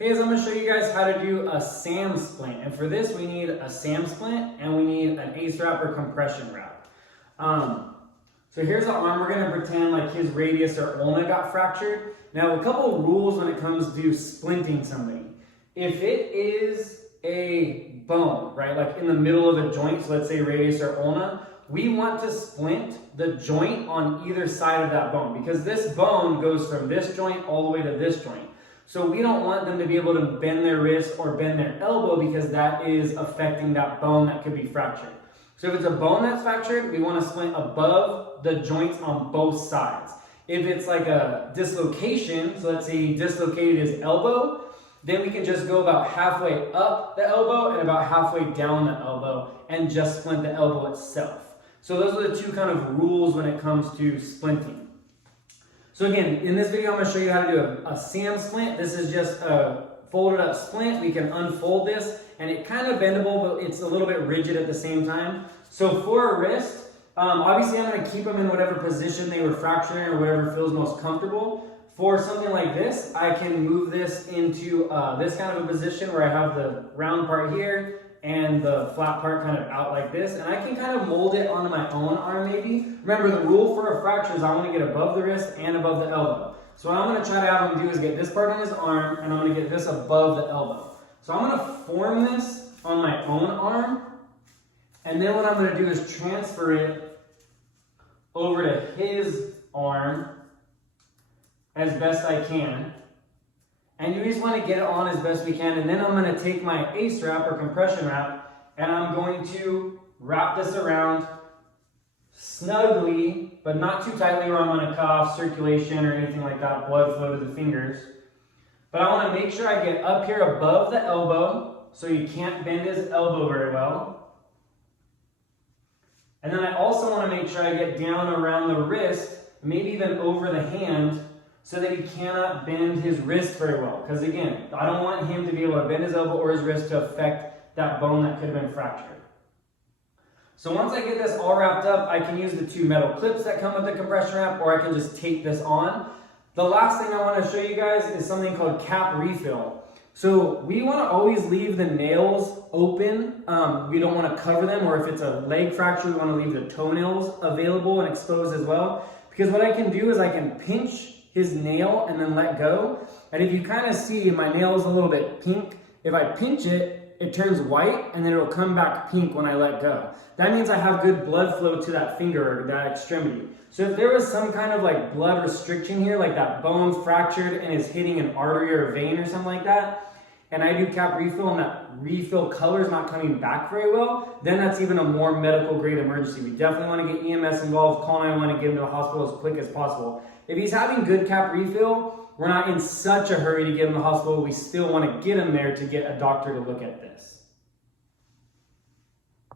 Hey guys, I'm going to show you guys how to do a SAM splint. And for this, we need a SAM splint and we need an ace wrap or compression wrap. So here's the arm. We're going to pretend like his radius or ulna got fractured. Now, a couple of rules when it comes to splinting somebody. If it is a bone, right, like in the middle of a joint, so let's say radius or ulna, we want to splint the joint on either side of that bone because this bone goes from this joint all the way to this joint. So we don't want them to be able to bend their wrist or bend their elbow because that is affecting that bone that could be fractured. So if it's a bone that's fractured, we want to splint above the joints on both sides. If it's like a dislocation, so let's say he dislocated his elbow, then we can just go about halfway up the elbow and about halfway down the elbow and just splint the elbow itself. So those are the two kind of rules when it comes to splinting. So again, in this video, I'm going to show you how to do a SAM splint. This is just a folded up splint. We can unfold this, and it's kind of bendable, but it's a little bit rigid at the same time. So for a wrist, obviously I'm going to keep them in whatever position they were fractured in or whatever feels most comfortable. For something like this, I can move this into this kind of a position where I have the round part here and the flat part kind of out like this, and I can kind of mold it onto my own arm maybe. Remember, the rule for a fracture is I want to get above the wrist and above the elbow. So what I'm going to try to have him do is get this part on his arm, and I'm going to get this above the elbow. So I'm going to form this on my own arm, and then what I'm going to do is transfer it over to his arm as best I can. And you just want to get it on as best we can. And then I'm going to take my ace wrap or compression wrap, and I'm going to wrap this around snugly, but not too tightly where I'm going to cut off circulation or anything like that, blood flow to the fingers. But I want to make sure I get up here above the elbow so you can't bend his elbow very well. And then I also want to make sure I get down around the wrist, maybe even over the hand, so that he cannot bend his wrist very well. Because again, I don't want him to be able to bend his elbow or his wrist to affect that bone that could have been fractured. So once I get this all wrapped up, I can use the two metal clips that come with the compression wrap, or I can just tape this on. The last thing I want to show you guys is something called cap refill. So we want to always leave the nails open. We don't want to cover them, or if it's a leg fracture, we want to leave the toenails available and exposed as well. Because what I can do is I can pinch his nail and then let go. And if you kind of see, my nail is a little bit pink. If I pinch it, it turns white, and then it'll come back pink when I let go. That means I have good blood flow to that finger or that extremity. So if there was some kind of like blood restriction here, like that bone fractured and is hitting an artery or a vein or something like that, and I do cap refill and that refill color is not coming back very well, then that's even a more medical grade emergency. We definitely want to get EMS involved, call 911 and get him to the hospital as quick as possible. If he's having good cap refill, we're not in such a hurry to get him to the hospital. We still want to get him there to get a doctor to look at this.